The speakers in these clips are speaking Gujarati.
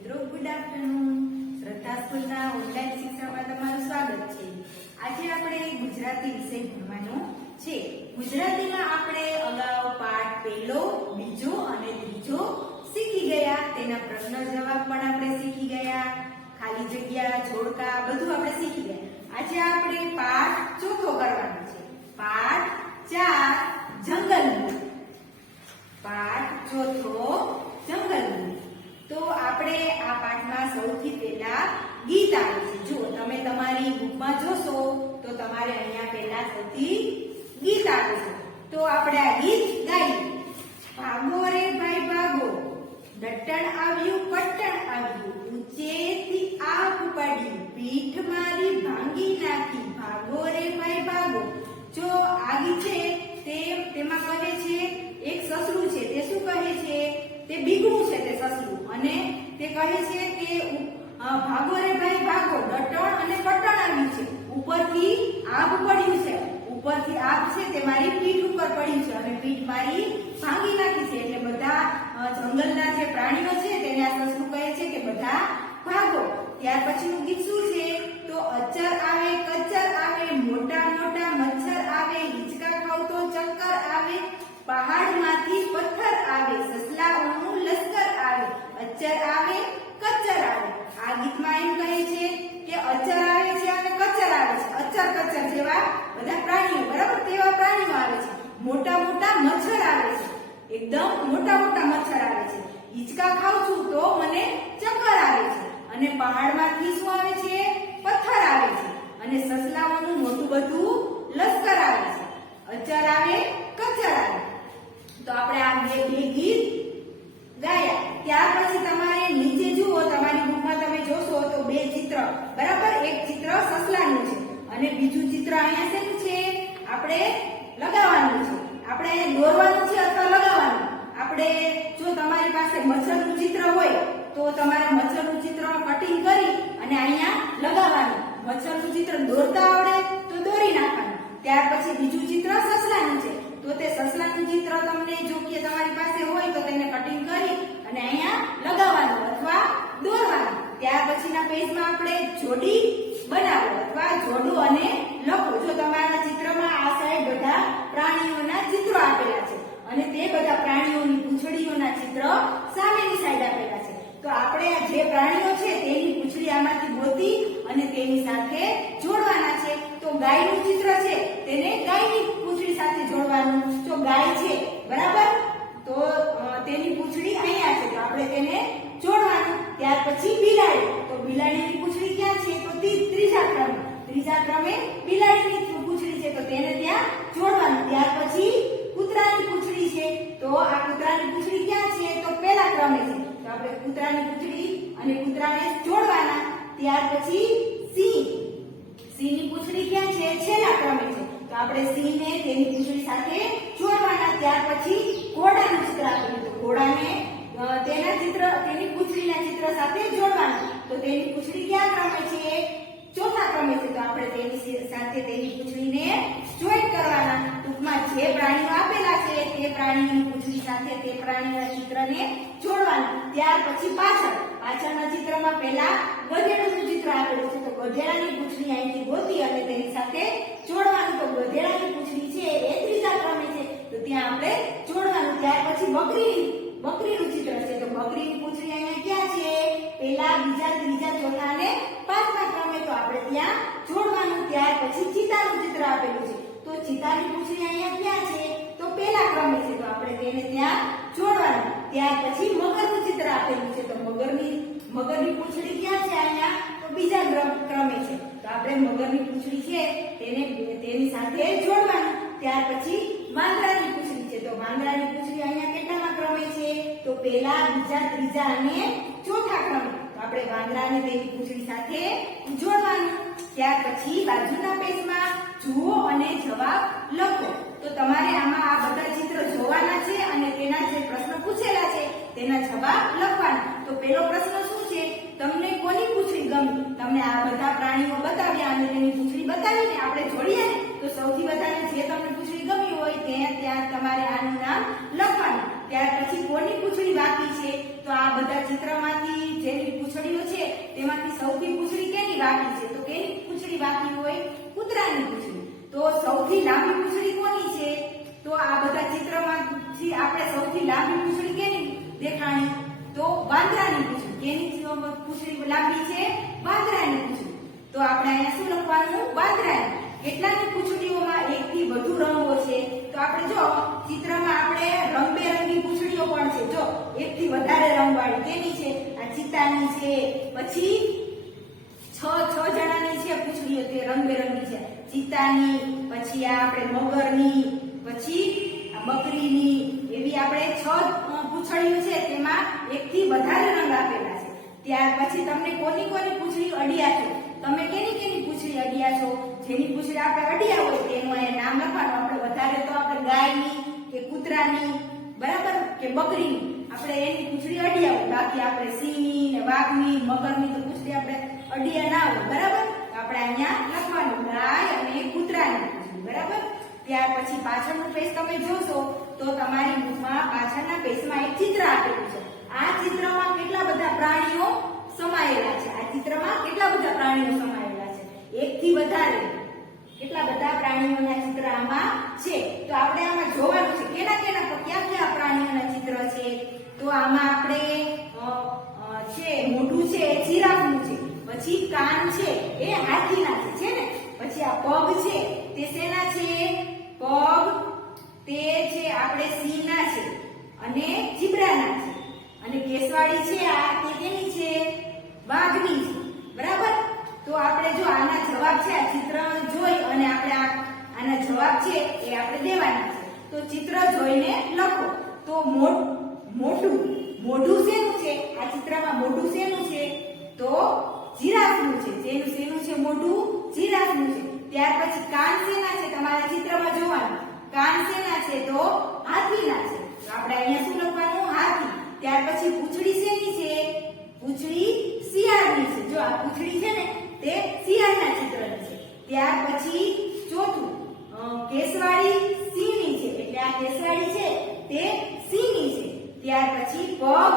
મિત્રો ગુડ આફ્ટરનૂન. શ્રદ્ધા સ્કૂલના ઓનલાઈન શિક્ષણમાં તમારું સ્વાગત છે. આજે આપણે ગુજરાતી વિષય ભણવાનો છે. ગુજરાતીમાં આપણે અગાઉ પાઠ પહેલો, બીજો અને ત્રીજો શીખી ગયા. તેના પ્રશ્ન જવાબ પણ આપણે શીખી ગયા. ખાલી જગ્યા, જોડકા બધું આપણે શીખી ગયા. આજે આપણે પાઠ ચોથો કરવાનો છે. પાઠ 4 જંગલનું. પાઠ ચોથો જંગલનું. તો આપણે આ પાઠમાં સૌથી પહેલા ગીત આવે છે. જો તમે તમારી બુકમાં જોશો તો તમારે અહીંયા પહેલા સૌથી ગીત આવે છે. તો આપણે આ ગીત ગાઈએ. ભાગો રે ભાઈ ભાગો, દટ્ટણ આવ્યું પટ્ટણ આવ્યું, ઊંચેથી આગ પડી, પીઠ મારી ભાંગી નાખી. ભાગો રે ભાઈ ભાગો. જો આગ છે તેમાં કહે છે એક સસલું છે. તે શું કહે છે? તે બીગડું છે તે સસલું. અને તે કહે છે કે ભાગો રે ભાઈ ભાગો, દટ્ટણ અને પટ્ટણ આવ્યું છે, ઉપરથી આગ પડ્યું છે. ઉપરથી આગ છે તે મારી પીઠ ઉપર પડ્યું છે અને પીઠ મારી ભાંગી નાખી છે. એટલે બધા જંગલના જે પ્રાણીઓ છે તેને આ સસલું કહે છે કે બધા ભાગો. ત્યાર પછીનું ગીત શું છે? તો અચ્ચર આવે કચ્ચર આવે, મોટા મોટા મચ્છર આવે, હિંચકા ખાવ તો ચક્કર આવે, પહાડમાંથી પથ્થર આવે, સસલાઓનું લશ્કર આવે, અચ્ચર આવે કચ્ચર આવે. આ ગીતમાં એમ કહે છે કે અચ્ચર આવે છે અને કચ્ચર આવે છે. અચ્ચર કચ્ચર જેવા બધા પ્રાણીઓ, બરાબર, તેવા પ્રાણીઓ આવે છે. મોટા મોટા મચ્છર આવે છે, એકદમ મોટા મોટા મચ્છર આવે છે. હિંચકા ખાવ છું તો મને ચક્કર આવે છે. અને પહાડમાંથી શું આવે છે? પથ્થર આવે છે. અને સસલાઓનું મોટું બધું લશ્કર આવે છે. અચ્ચર આવે કચ્ચર આવે. તો આપણે આ બે ગીત ગાયા. ત્યાર પછી તમારે નીચે જુઓ, તમારી બુકમાં તમે જોશો તો બે ચિત્ર, બરાબર, એક ચિત્ર સસલાનું છે અને બીજું ચિત્ર અહીંયા શેનું છે? આપણે લગાવવાનું છે. આપણે દોરવાનું છે અથવા લગાવવાનું. આપણે જો તમારી પાસે મચ્છરનું ચિત્ર હોય તો તમારે મચ્છરનું ચિત્ર કટિંગ કરી અને અહીંયા લગાવવાનું. મચ્છરનું ચિત્ર દોરતા આવડે તો દોરી નાખવાનું. ત્યાર પછી બીજું ચિત્ર સસલાનું છે તો તે સસલાનું ચિત્ર તમને જો કે તમારી પાસે હોય તો તેને કટિંગ કરી અને અહીંયા લગાવવાનું અથવા દોરવાનું. ત્યાર પછીના પેજમાં આપણે જોડી બનાવો અથવા જોડો અને લખો. જો તમારા ચિત્રમાં આ સાઈડ બધા પ્રાણીઓના ચિત્રો આપેલા છે અને તે બધા પ્રાણીઓની પૂંછડીઓના ચિત્ર સામેની સાઈડ આપેલા છે. તો આપણે જે પ્રાણીઓ છે તેની પૂંછડી આમાંથી ગોતી અને તેની સાથે જોડવાના છે. તો ગાયનું ચિત્ર છે તેને ગાયની પૂંછડી સાથે જોડવાનું. જો ગાય છે, બરાબર, તો તેની પૂંછડી અહીંયા છે તો આપણે તેને જોડવાનું. ત્યાર પછી બિલાડી, તો બિલાડીની પૂંછડી ક્યાં છે? તો ત્રીજા ક્રમે બિલાડીની પૂંછડી છે તો તેને ત્યાં જોડવાનું. ત્યાર પછી કૂતરાની પૂંછડી છે તો આ કૂતરાની પૂંછડી ક્યાં છે? તો પહેલા ક્રમે છે તો આપણે કૂતરાની પૂંછડી અને કૂતરાને જોડવાના. ત્યાર પછી સિંહની પૂંછડી ક્યાં છે? છેલ્લા ક્રમે છે તો આપણે સિંહને તેની પૂંછડી સાથે જોડવાના. ત્યાર પછી ઘોડાનું ચિત્ર આપેલું તો ઘોડાને તેની પૂંછડીના ચિત્ર સાથે જોડવાનું. તો તેની પૂંછડી ક્યાં ક્રમે છે? ચોથા ક્રમે છે તો આપણે તેની સાથે તેની પૂંછડીને જોઈન્ટ કરવાના. ટૂંકમાં જે પ્રાણીઓ આપેલા છે તે પ્રાણીની પૂંછડી સાથે તે પ્રાણીના ચિત્રને જોડવાનું. ત્યાર પછી પાછળના ચિત્રમાં પહેલા ગધેડાનું ચિત્ર આપેલું છે તો ગધેડાની પૂંછડી અહીંથી ગોતી અને તેની સાથે જોડવાનું. તો ગધેડાની પૂંછડી છે એ ત્રીજા ક્રમે છે તો ત્યાં આપણે જોડવાનું. ત્યાર પછી બકરીનું ચિત્ર છે તો બકરીની પૂંછડી અહીંયા ક્યાં છે? પહેલા, બીજા, ત્રીજા, ચોથા અને પાંચમા ક્રમે તો આપણે ત્યાં જોડવાનું. ત્યાર પછી ચિત્તાનું ચિત્ર આપેલું છે તો ચિત્તાની પૂંછડી અહીંયા ક્યાં છે? તો પહેલા ક્રમે છે તો આપણે તેને ત્યાં જોડવાનું. ત્યાર પછી મગરનું ચિત્ર આપેલું છે તો મગરની પૂંછડી ક્યાં છે? અહીંયા તો બીજા ક્રમે છે તો આપણે મગરની પૂંછડી છે તેની સાથે જોડવાનું. ત્યાર પછી વાંદરાની પૂંછડી છે તો વાંદરાની પૂંછડી અહીંયા કેટલામાં ક્રમે છે? તો પહેલા, બીજા, ત્રીજા અને ચોથા ક્રમે તો આપણે વાંદરાને તેની પૂંછડી સાથે જોડવાનું. ત્યાર પછી બાજુના પેજમાં જુઓ અને જવાબ લખો. તો તમારે આમાં આ બધા ચિત્ર જોવાના છે અને તેના જે પ્રશ્ન પૂછેલા છે તેના જવાબ લખવાના. તો પહેલો પ્રશ્ન શું છે? તમને કોની પૂંછડી ગમી? તમને આ બધા પ્રાણીઓ બતાવ્યા અને તેની પૂંછડી બતાવીને આપણે જોડીએ ને તો સૌથી વધારે જે તમને પૂંછડી ગમી હોય ત્યાં તમારે આનું નામ લખવાનું. ત્યાર પછી કોની પૂંછડી બાકી છે? તો આ બધા ચિત્રમાંથી જેની પૂંછડીઓ છે તેમાંથી સૌથી પૂંછડી કેની બાકી છે? તો કેની પૂંછડી બાકી હોય? કૂતરાની પૂંછડી. તો સૌથી લાંબી પૂંછડી કોની છે? તો આ બધા ચિત્રમાંથી આપણે સૌથી લાંબી પૂંછડી કેની દેખાણી? તો વાંદરાની પૂંછડી. કેની પૂંછડી લાંબી છે? વાંદરાની પૂંછડી. તો આપણે અહીંયા શું લખવાનું? વાંદરાની. કેટલાની પૂંછડીઓમાં એકથી વધુ રંગો છે? તો આપણે જો ચિત્રમાં આપણે રંગબેરંગી પૂંછડીઓ પણ છે. જો એકથી વધારે રંગવાળી કેની છે? આ ચિત્તાની છે. પછી છ જણાની છે પૂંછડીઓ, તે રંગબેરંગી છે. ચિત્તાની, પછી આ આપણે મગરની, પછી આ બકરીની, એવી આપણે 6 પૂંછડીઓ છે તેમાં એકથી વધારે રંગ આપેલા છે. ત્યાર પછી તમને કોની પૂંછડી અડિયા છે? તમે કેની પૂંછડી અડિયા છો? જેની પૂંછડી આપણે અડિયા હોય તેનું અહીંયા નામ લખવાનું. આપણે વધારે તો આપણે ગાયની કે કૂતરાની, બરાબર, કે બકરીની આપણે એની પૂંછડી અડિયા હોય. બાકી આપણે સિંહની ને વાઘની, મગરની તો પૂંછડી આપણે અડિયા ના હોય, બરાબર. આપણે અહીંયા લખવાનું ગાય અને કૂતરાની પૂંછડી, બરાબર. ત્યાર પછી પાછળનું પેજ તમે જોશો તો તમારી બુકમાં પાછળના પેજમાં એક ચિત્ર આપેલું છે. આ ચિત્રમાં કેટલા બધા પ્રાણીઓ સમાયેલા છે? આ ચિત્રમાં કેટલા બધા પ્રાણીઓ સમાયેલા છે? એકથી વધારે કેટલા બધા પ્રાણીઓના ચિત્ર આમાં છે? તો આપણે આમાં જોવાનું છે કયા પ્રાણીઓના ચિત્ર છે. તો આમાં આપણે છે મોઢું છે એ જીરાફનું છે, પછી કાન છે એ હાથીના છે ને, પછી આ પગ છે તે શેના છે? પગ તે છે આપણે સિંહના છે અને જીબ્રાના છે. અને કેસવાડી છે આ તે કેની છે? વાઘની છે, બરાબર. તો આપણે જો આના જવાબ છે આ ચિત્ર જોઈ અને આપણે આના જવાબ છે એ આપણે દેવાના છે. તો ચિત્ર જોઈને લખો. તો મોઢું શેનું છે? આ ચિત્રમાં મોઢું શેનું છે? તો જીરાફનું છે. શેનું છે મોઢું? જીરાફનું છે. ત્યાર પછી કાન શેના છે? તમારા ચિત્રમાં જોવાનું. કાન શેના છે? તો હાથીના છે. તો આપણે અહીંયા શું લખવાનું? હાથી. ત્યાર પછી પૂંછડી શેની છે? પૂંછડી શિયાળની છે. જો આ પૂંછડી છે ને તે શિયાળના ચિત્રની છે. ત્યાર પછી ચોથું કેસવાડી સિંહની છે, એટલે આ કેસવાડી છે તે સિંહની છે. ત્યાર પછી પગ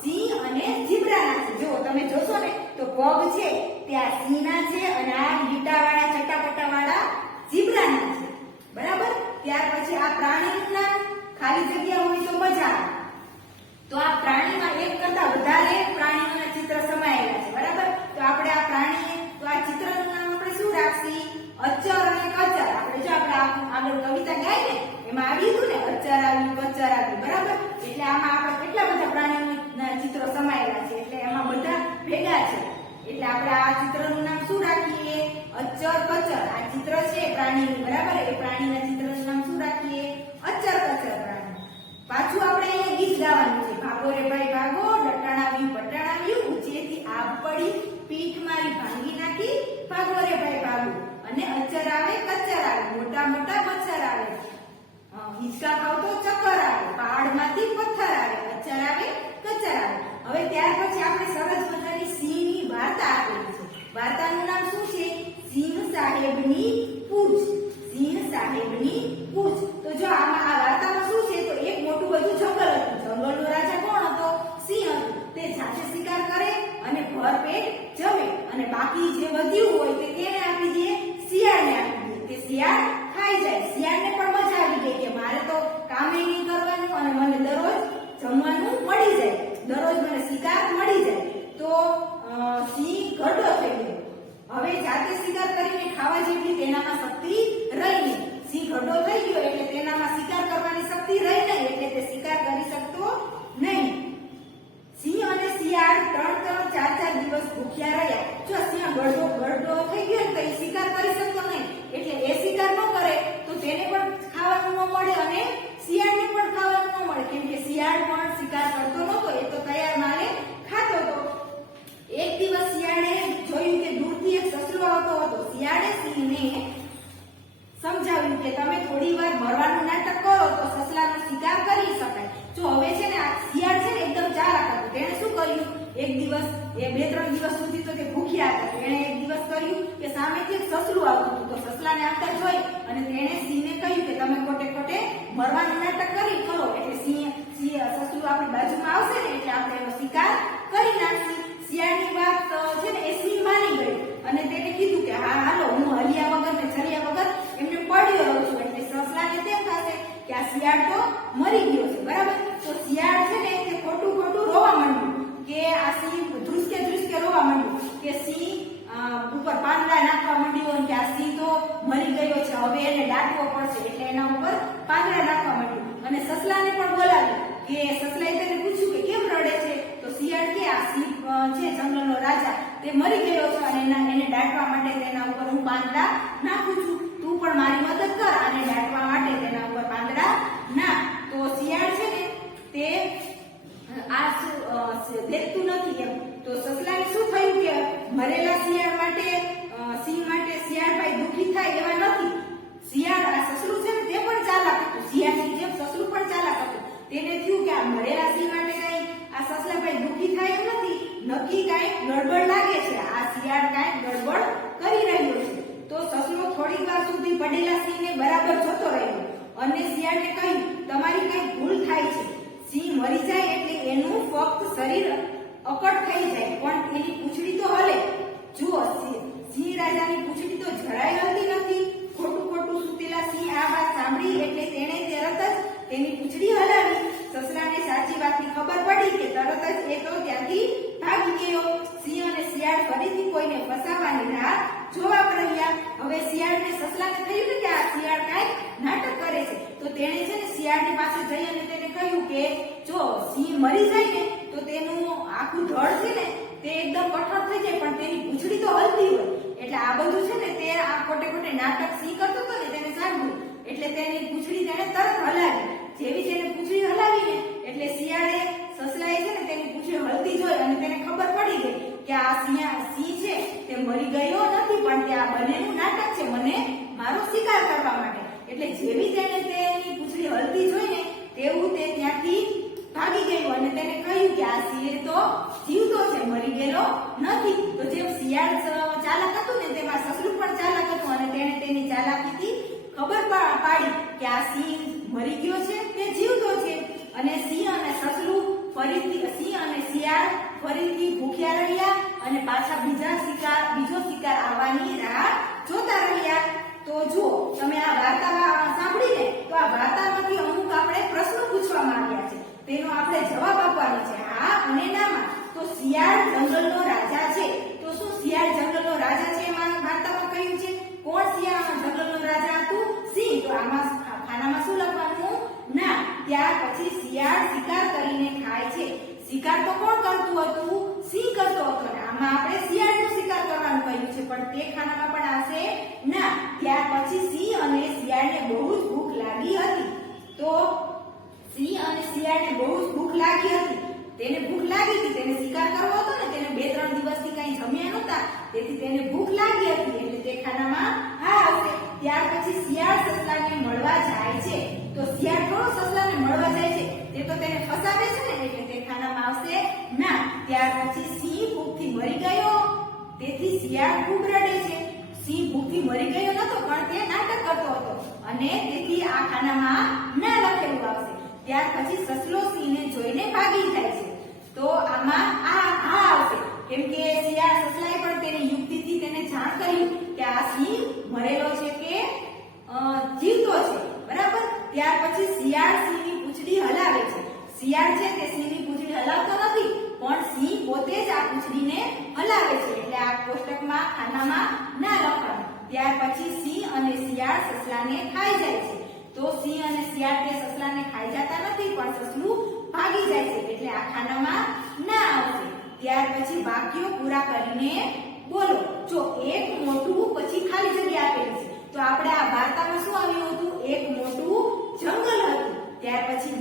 સિંહ અને જીબ્રાના છે. જો તમે જોશો ને તો પગ છે ત્યાં સિંહના છે અને આ લીટાવાળા ચટાપટાવાળા જીબ્રાના છે, બરાબર. ત્યાર પછી આ પ્રાણીનું નામ ખાલી જગ્યા હોય તો મજા આવે. તો આ પ્રાણીમાં એક કરતા વધારે પ્રાણીઓના ચિત્ર સમાયેલા છે, બરાબર. તો આપણે આ પ્રાણી તો આ ચિત્રનું નામ આપણે શું રાખશી? અચ્ચર અને કચ્ચર. આપણે જો આપણે આગળ કવિતા ગાઈ ને એમાં આવી હતું ને અચ્ચર આવ્યું, કચ્ચર આવ્યું, બરાબર. એટલે આમાં આપણે કેટલા બધા પ્રાણીઓના ચિત્રો સમાયેલા છે, એટલે એમાં બધા ભેગા છે. એટલે આપણે આ ચિત્રનું નામ શું રાખીએ? અચ્ચર કચ્ચર. આ ચિત્ર છે પ્રાણીનું, બરાબર. એ પ્રાણીના ચિત્રનું નામ શું રાખીએ? અચ્ચર કચ્ચર પ્રાણી. પાછું આપણે અહીંયા ગીત ગાવાનું છે. ભાગો રે ભાઈ ભાગો, ડટાણાવ્યું પટાણાવ્યું, ઊંચેથી આબ પડી, પીઠ મારી ભાંગી નાખી, ભાગો રે ભાઈ ભાગો. અને અચ્ચર આવે કચ્ચર આવે, મોટા મોટા મચ્છર આવે, હિંચકા ખાવ તો ચક્કર આવે, પહાડમાંથી પથ્થર આવે, અચ્ચર આવે કચ્ચર આવે. હવે ત્યાર પછી આપણે સરસ મજાની સિંહની વાર્તા આપેલી છે. વાર્તાનું નામ શું છે? સિંહ સાહેબની પૂછ. સિંહ સાહેબની પૂછ. તો જો આમાં આ વાર્તામાં શું છે? તો એક મોટું બધું જંગલ હતું. જંગલનો રાજા કોણ હતો? સિંહ હતો. તે જાતે શિકાર કરે અને ભરપેટ જમે અને બાકી જે વધ્યું હોય તે કેને આપી દે? શિયાળને આપી દે. તે શિયાળ ખાઈ જાય. શિયાળને પણ મજા આવી ગઈ કે મારે તો કામે નહીં કરવાનું અને મને દરરોજ જમવાનું મળી જાય, દરરોજ મને શિકાર મળી જાય. તો સિંહ ઘરડો થઈ ગયો. હવે જાતે શિકાર કરીને ખાવા જેટલી તેનામાં શક્તિ રહી નહીં. સિંહ ઘરડો થઈ ગયો એટલે તેનામાં શિકાર કરવાની શક્તિ રહી નહીં, એટલે તે શિકાર કરી શકતો નહીં. સિંહ અને શિયાળ 3-4 દિવસ ભૂખ્યા રહ્યા. જો સિંહ ઘરડો થઈ ગયો તો એ શિકાર કરી શકતો નહીં, એટલે એ શિકાર ન કરે તો તેને પણ ખાવાનું ન મળે અને શિયાળને પણ ખાવાનું ન મળે, કેમ કે શિયાળ પણ શિકાર કરતો નહોતો, એ તો તૈયાર માલે ખાતો હતો. એક દિવસ શિયાળે જોયું કે દૂરથી એક સસલો આવતો હતો. શિયાળે સિંહને સમજાવ્યું કે તમે થોડી વાર મરવાનું નાટક કરો તો સસલાનો શિકાર કરી શકાય. જો હવે છે ને આ શિયાળ છે ને એકદમ ચાલાક હતું. તેણે શું કર્યું? એક દિવસ 2-3 દિવસ સુધી તો તે ભૂખ્યા હતા. તેણે એક દિવસ કર્યું કે સામેથી એક સસલું આવતું હતું. તો તો સસલાને આવતા જોઈ અને તેણે સિંહને કહ્યું કે તમે ખોટે ખોટે મરવાનું નાટક કરી કરો એટલે સસલું આપણી બાજુમાં આવશે ને એટલે આપણે એનો શિકાર કરી નાખશું. શિયાળની વાત છે ને એ સિંહ માની ગયો અને તેને કીધું કે હા હાલો હું હલિયા વગર ને ચરિયા વગર એમને પડ્યો રહું છું. એટલે સસલાને તેમ થશે કે આ શિયાળ તો મરી ગયો છે, બરાબર. તો શિયાળ છે ને તે ખોટું ખોટું રોવા માંડ્યું કે આ સિંહ ધ્રુસકે રોવા માંડ્યું કે સિંહ ઉપર પાંદડા નાખવા માંડ્યો કે આ સિંહ તો મરી ગયો છે, હવે એને દાટવો પડશે એટલે એના ઉપર પાંદડા નાખવા માંડ્યું. અને સસલાને પણ બોલાવ્યું કે સસલાએ તેને પૂછ્યું કે કેમ રડે છે? તો શિયાળ કે આ સિંહ છે જંગલનો રાજા તે મરી ગયો છે અને એને દાટવા માટે તેના ઉપર હું પાંદડા નાખું છું, તું પણ મારી મદદ કર અને દાટવા માટે તેના ઉપર પાંદડા નાખ. તો શિયાળ છે ને તે દેખતું નથી એમ. તો સસલાને શું થયું કે મરેલા શિયાળ માટે સિંહ માટે શિયાળભાઈ દુઃખી થાય એવા નથી. શિયાળ આ સસલું છે ને તે પણ ચાલાક હતું, શિયાળની જેમ સસલું પણ ચાલાક હતું. તેને થયું કે આ મરેલા સિંહ માટે કઈ આ સસલાભાઈ દુઃખી થાય એમ નથી, નક્કી કાંઈ ગડબડ લાગે છે, આ શિયાળ કાંઈક ગડબડ કરી રહ્યો છે. તો સસલો થોડીક વાર સુધી પડેલા સિંહને બરાબર જોતો રહ્યો અને શિયાળને કહ્યું તમારી કઈ ભૂલ થાય છે, સિંહ મરી જાય એટલે એનું ફક્ત શરીર અકડ થઈ જાય પણ એની પૂંછડી તો હલે. જુઓ સિંહ રાજાની પૂંછડી તો જરાય હલતી નથી. ખોટું ખોટું સૂતેલા સિંહ આ વાત સાંભળી એટલે તેણે તરત જ તેની પૂંછડી હલાવી. સસલાને સાચી વાતની ખબર પડી કે તરત જ એ તો ત્યાંથી ભાગી ગયો. સિંહ અને શિયાળ ફરીથી કોઈને ફસાવવાની રાહ જોવા રહ્યા. હવે શિયાળને સસલાને થયું ને કે આ શિયાળ કાંઈક નાટક કરે છે. તો તેણે છે ને શિયાળની પાસે જઈ અને તેને કહ્યું કે જો સિંહ મરી જાય ને તો તેનું આખું ધડ છે ને તે એકદમ કઠોર થઈ જાય પણ તેની પૂંછડી તો હલતી હોય. એટલે આ બધું છે ને તે આ ખોટે ખોટે નાટક સિંહ કરતો હતો ને તેને સાંભળ્યું એટલે તેની પૂંછડી તેને તરત હલાવી. જેવી તેને પૂંછડી હલાવી ને એટલે શિયાળે સસલાએ છે ને તેની પૂંછડી હલતી જોઈ અને તેને ખબર પડી ગઈ કે આ સિંહ છે તે મરી ગયો નથી પણ તે આ બંનેનું નાટક છે મને મારો શિકાર કરવા માટે. એટલે જેવી તેને તેની પૂંછડી હલતી જોઈને તેવું તે ત્યાંથી ભાગી ગયો અને તેને કહ્યું કે આ સિંહ તો જીવતો છે, મરી ગયેલો નથી. તો જેમ શિયાળ ચાલાક હતું ને તેમાં સસલું પણ ચાલાક હતું અને તેણે તેની ચાલાકીથી ખબર પાડી કે આ સિંહ મરી ગયો છે તે જીવતો છે. અને સિંહ અને સસલું સિંહ અને શિયાળ ફરીથી ભૂખ્યા રહ્યા અને પાછા બીજો શિકાર આવવાની રાહ જોતા રહ્યા. તો જુઓ તમે આ વાર્તા સાંભળીને તો આ વાર્તામાંથી અમુક આપણે પ્રશ્નો પૂછવામાં આવ્યા છે, તેનો આપણે જવાબ આપવાનો છે હા અને નામાં. તો શિયાળ જંગલનો રાજા છે, તો શું શિયાળ જંગલનો રાજા છે એમાં વાર્તામાં કહ્યું છે? કોણ શિયાળ જંગલનો રાજા હતું? સિંહ. તો આમાં ખાનામાં શું લખવાનું? ના. ત્યાર પછી શિયાળ શિકાર કરીને ખાય છે. શિકાર તો કોણ કરતું હતું? સિંહ કરતો હતો. આમાં આપણે શિયાળનો શિકાર કરવાનું કહ્યું છે પણ તે ખાનામાં પણ આવશે ના. ત્યાર પછી સિંહ અને શિયાળને બહુ જ ભૂખ લાગી હતી. તો સિંહ અને શિયાળને બહુ જ ભૂખ લાગી હતી. તેને ભૂખ લાગી હતી, તેને શિકાર કરવો હતો ને, તેને 2-3 દિવસથી કઈ જમ્યા નહોતા, તેથી તેને ભૂખ લાગી હતી એટલે તે ખાનામાં હા આવશે. ત્યાર પછી શિયાળ સસલાને મળવા જાય છે. તો શિયાળ થોડો સસલાને મળવા જાય છે, તે તો તેને ફસાવે છે ને એટલે તે ખાનામાં આવશે ના. ત્યાર પછી સિંહ ભૂખથી મરી ગયો તેથી શિયાળ ખૂબ રડે છે. સિંહ ભૂખથી મરી ગયો નતો પણ તે નાટક કરતો હતો અને તેથી આ ખાનામાં ના લખેલું આવશે. ત્યાર પછી સસલો સિંહને જોઈને ભાગી જાય છે. તો આમાં આ આવશે કેમ કે શિયાળ સસલાએ પણ તેની યુક્તિથી તેને જાણ કર્યું કે આ સિંહ મરેલો છે કે જીવતો છે, બરાબર. ત્યાર પછી શિયાળ સિંહની પૂંછડી હલાવે છે. શિયાળ છે તે સિંહની પૂંછડી હલાવતો નથી પણ સિંહ પોતે જ આ પૂંછડીને હલાવે છે એટલે આ કોષ્ટકમાં ખાનામાં ના લખવાનું. ત્યાર પછી સિંહ અને શિયાળ સસલાને ખાઈ જાય છે. તો સિંહ અને શિયાળ તે સસલાને ખાઈ જતા નથી પણ સસલું ભાગી જાય છે એટલે આ ખાનામાં ના આવશે. ત્યાર પછી વાક્યો પૂરા કરીને બોલો. જો એક મોટું પછી ખાલી જગ્યા આપેલી છે તો આપણે આ વાર્તામાં શું આવ્યું હતું? એક મોટું જંગલ હતું. ત્યાર પછી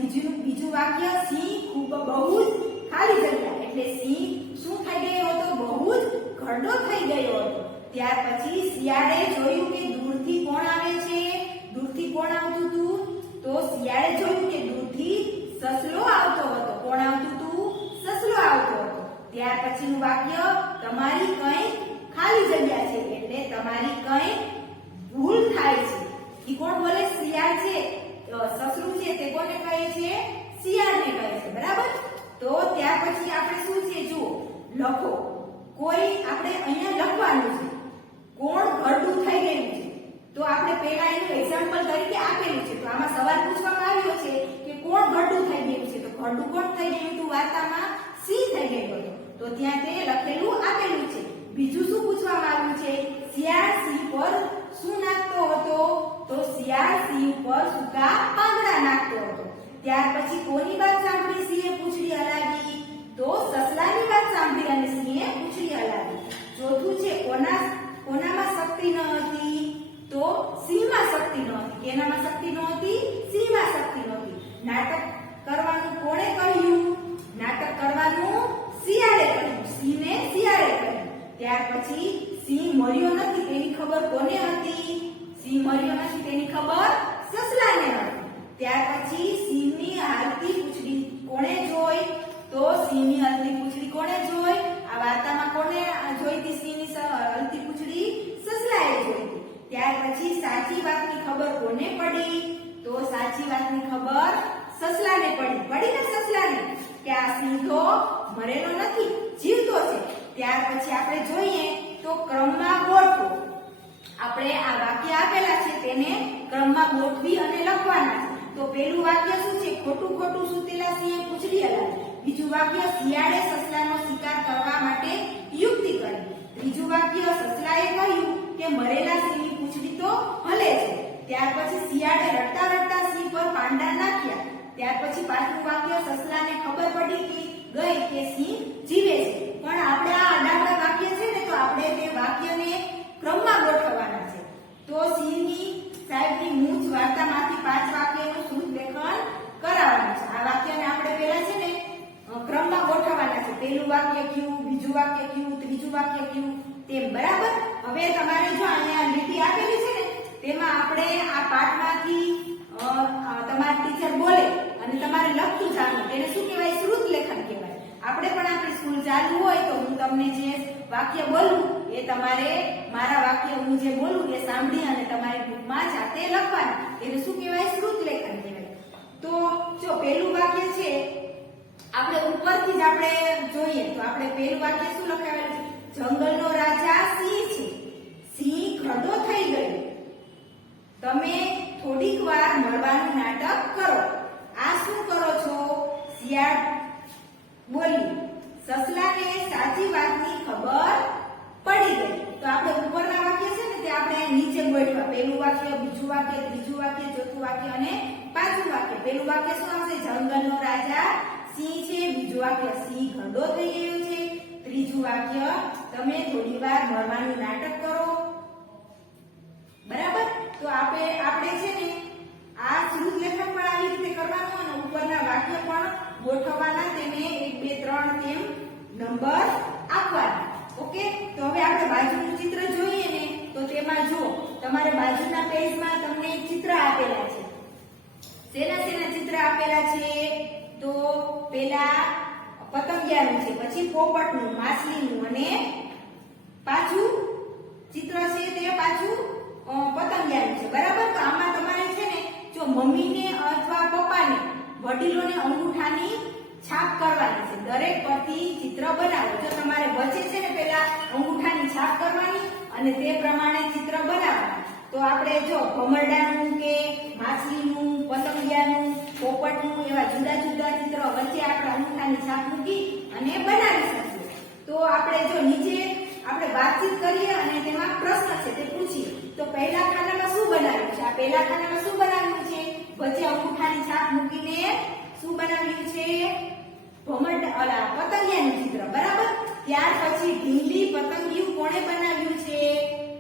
બીજું વાક્ય સિંહ ખૂબ બહુ જ ખાલી જગ્યા એટલે સિંહ શું થઈ ગયો હતો? બહુ જ ઘરડો થઈ ગયો હતો. ત્યાર પછી શિયાળે જોયું કે દૂરથી કોણ આવે છે? દૂરથી કોણ આવતું હતું? તો શિયાળે જોયું કે દૂરથી સસલો આવતો હતો. કોણ આવતું હતું? સસલો આવતો હતો. ત્યાર પછીનું વાક્ય તમારી કઈ ખાલી જગ્યા છે એટલે તમારી કઈ ભૂલ થાય છે. ઈ કોણ બોલે? શિયાળ છે. સસલું છે તે કોને કહે છે? શિયાળને કહે છે. બરાબર? તો ત્યાર પછી આપણે શું છે જુઓ, લખો. કોઈ આપણે અહીંયા લખવાનું છે. કોણ ઘરડું થઈ ગયું છે? તો આપણે પહેલા એનું એક્ઝામ્પલ તરીકે આપેલું છે. તો આમાં સવાલ પૂછવામાં આવ્યો છે કે કોણ ઘરડું થઈ ગયું છે? તો ઘરડું કોણ થઈ ગયું હતું? વાર્તામાં સિંહ થઈ ગયો હતો. તો ત્યાં તે લખેલું આપેલું છે. બીજું શું પૂછવામાં આવ્યું છે? શિયાળ સિંહ પર શું નાખતો હતો? તો શિયાળ સિંહ પર સૂકા પાંદડા નાખતો હતો. ત્યાર પછી કોની વાત સાંભળી સિંહે પૂંછડી હલાવી? તો સસલાની વાત સાંભળી અને સિંહે પૂંછડી હલાવી. ચોથું છે કોનામાં શક્તિ ન હતી? તો સિંહમાં શક્તિ ન હતી. કેનામાં શક્તિ ન હતી? સિંહમાં શક્તિ ન હતી. નાટક કરવાનું કોણે કહ્યું? નાટક કરવાનું શિયાળે કહ્યું. સિંહને શિયાળે કહ્યું. ત્યાર પછી સિંહ મર્યો નથી તેની ખબર કોને હતી? સિંહ મર્યો નથી તેની ખબર સસલાને હતી. ત્યાર પછી સિંહની હાલતી પૂંછડી કોણે જોઈ? તો સિંહની હાલતી પૂંછડી કોણે જોઈ? આ વાર્તામાં કોણે જોઈતી સિંહની હાલતી પૂંછડી? સસલાએ જોઈતી. ત્યાર પછી સાચી વાતની ખબર કોને પડી? તો સાચી વાતની ખબર સસલાને પડી. પડી ને સસલાને કે આ સિંહ તો મરેલો નથી, જીવતો છે. ત્યાર પછી આપણે જોઈએ તો ક્રમમાં ગોઠવો. આપણે આ વાક્ય આપેલા છે તેને ક્રમમાં ગોઠવી અને લખવાના છે. તો પહેલું વાક્ય શું છે? ખોટું ખોટું સૂતેલા સિંહે પૂંછડી હલાવી. બીજું વાક્ય શિયાળે સસલાનો શિકાર કરવા માટે યુક્તિ કરી. ત્રીજું વાક્ય સસલાએ કહ્યું કે મરેલા સિંહની પૂંછડી તો હલે છે. ત્યાર પછી શિયાળે રડતા રડતા સિંહ પર પાંડા નાખ્યા. ત્યાર પછી પાંચમું વાક્ય સસલાને ખબર પડી ગઈ કે સિંહ જીવે છે. પણ આપણે આ આડાવડા વાક્ય છે ને, તો આપણે તે વાક્યને ક્રમમાં ગોઠવવાના છે. તો સિંહની સાહેબની મૂંછ વાર્તામાંથી 5 વાક્યનું શુદ્ધ લેખન કરાવવાનું છે. આ વાક્યને આપણે પહેલા છે ને ક્રમમાં ગોઠવવાના છે. પહેલું વાક્ય કયું, બીજું વાક્ય કયું, ત્રીજું વાક્ય કયું, તેમ. બરાબર? હવે તમારે જો અહીંયા લીટી આપેલી છે ને, તેમાં આપણે આ પાઠમાંથી તમારા ટીચર બોલે અને તમારે લખતું જવાનું. તેને શું કહેવાય? શ્રુત લેખન કહેવાય. આપણે પણ આપણી સ્કૂલ ચાલુ હોય તો હું તમને જે વાક્ય બોલું એ તમારે મારા વાક્ય હું જે બોલું એ સાંભળી અને તમારી બુકમાં જાતે લખવાનું. એને શું કહેવાય? શ્રુત લેખન કહેવાય. તો જો પહેલું વાક્ય છે આપણે ઉપરથી જ આપણે જોઈએ તો આપણે પહેલું વાક્ય શું લખાવેલું છે? જંગલનો રાજા સિંહ છે. સિંહ ઘરડો થઈ ગયો. તમે થોડીક વાર મળવાનું નાટક કરો. આ શું કરો છો? શિયાળ બોલી. સસલાને સાચી વાતની ખબર પડી ગઈ. તો આપણે ઉપરના વાક્ય છે ને તે આપણે નીચે ગોઠવા. પહેલું વાક્ય, બીજું વાક્ય, ત્રીજું વાક્ય, ચોથું વાક્ય અને પાંચમું વાક્ય. પહેલું વાક્ય શું આવશે? જંગલનો રાજા સિંહ છે. બીજું વાક્ય સિંહ ઘરડો થઈ ગયો છે. ત્રીજું વાક્ય તમે થોડી વાર મળવાનું નાટક કરો. બરાબર? તો આપણે છે ને આ શ્રુત લેખન પણ આવી રીતે કરવાનું અને ઉપરના વાક્ય પણ ગોઠવવાના. તેને 1 2 3 તેમ નંબર આપવાના. ઓકે? તો હવે આપણે બાજુનું ચિત્ર જોઈએ ને, તો તેમાં જો તમારે બાજુના પેજમાં તમને એક ચિત્ર આપેલા છે. શેના ચિત્ર આપેલા છે? તો પેલા પતંગિયાનું છે, પછી પોપટનું, માછલીનું અને પાછું ચિત્ર છે તે પાછું પતંગિયાનું છે. બરાબર? તો આમાં તમારે છે ને જો મમ્મીને અથવા પપ્પાને, વડીલોને અંગૂઠાની છાપ કરવાની છે. દરેક પરથી ચિત્ર બનાવો. જો તમારે વચ્ચે છે ને પેલા અંગૂઠાની છાપ કરવાની અને તે પ્રમાણે ચિત્ર બનાવવાનું. તો આપણે જો ભમરડાનું કે માછલીનું, પતંગિયાનું, પોપટનું એવા જુદા જુદા ચિત્ર વચ્ચે આપણે અંગૂઠાની છાપ મૂકી અને બનાવી શકીએ. તો આપણે જો નીચે આપણે વાતચીત કરીએ અને તેમાં પ્રશ્ન છે તે પૂછીએ. તો પહેલા ખાનામાં શું બનાવ્યું છે? આ પહેલા ખાનામાં શું બનાવ્યું છે? વચ્ચે અંગૂઠાની છાપ મૂકીને શું બનાવ્યું છે? પતંગિયાનું ચિત્ર. બરાબર? ત્યાર પછી ઢીંગલી પતંગિયું કોણે બનાવ્યું છે?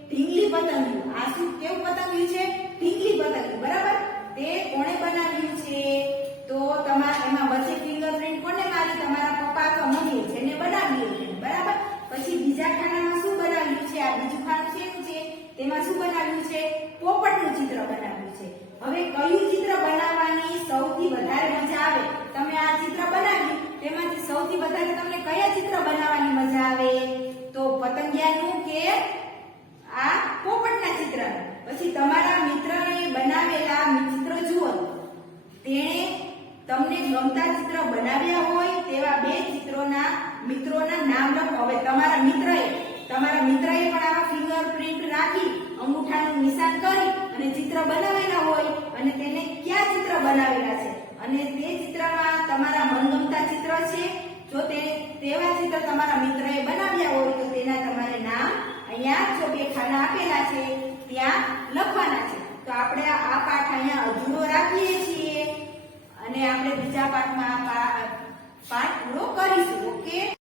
ઢીંગલી પતંગિયું. આ શું કેવું પતંગિયું છે? ઢીંગલી પતંગિયું. બરાબર? તે કોણે બનાવ્યું છે? તો તમારે એમાં વચ્ચે ફિંગરપ્રિન્ટ કોને મારી? તમારા પપ્પા અથવા મમ્મી જેને બનાવ્યું છે. બરાબર? પછી બીજા ખાનામાં શું બનાવ્યું છે? આ બીજું ખાનું શેનું છે? તેમાં શું બનાવ્યું છે? પોપટનું ચિત્ર બનાવ્યું છે. હવે કયું ચિત્ર બનાવવાની સૌથી વધારે મજા આવે? તમે આ ચિત્ર બનાવ્યું તેમાંથી સૌથી વધારે તમને કયા ચિત્ર બનાવવાની મજા આવે? તો પતંગિયાનું કે આ પોપટના ચિત્રનું? પછી તમારા મિત્રએ બનાવેલા ચિત્ર જુઓ. તેણે તમને ગમતા ચિત્ર બનાવ્યા હોય તેવા બે મિત્રોના નામ લખો. હવે તમારા મિત્રએ પણ આવા ફિંગરપ્રિન્ટ નાખી અંગૂઠાનું નિશાન કરી અને ચિત્ર બનાવેલા હોય અને તેને કયા ચિત્ર બનાવેલા છે અને તે ચિત્રમાં તમારા મનગમતા ચિત્ર છે. જો તેવા ચિત્ર તમારા મિત્રએ બનાવ્યા હોય તો તેના તમારે નામ અહીંયા જો બે ખાના આપેલા છે ત્યાં લખવાના છે. તો આપણે આ પાઠ અહીંયા અધૂરો રાખીએ છીએ અને આપણે બીજા પાઠમાં પાઠ પૂરો કરીશું. ઓકે.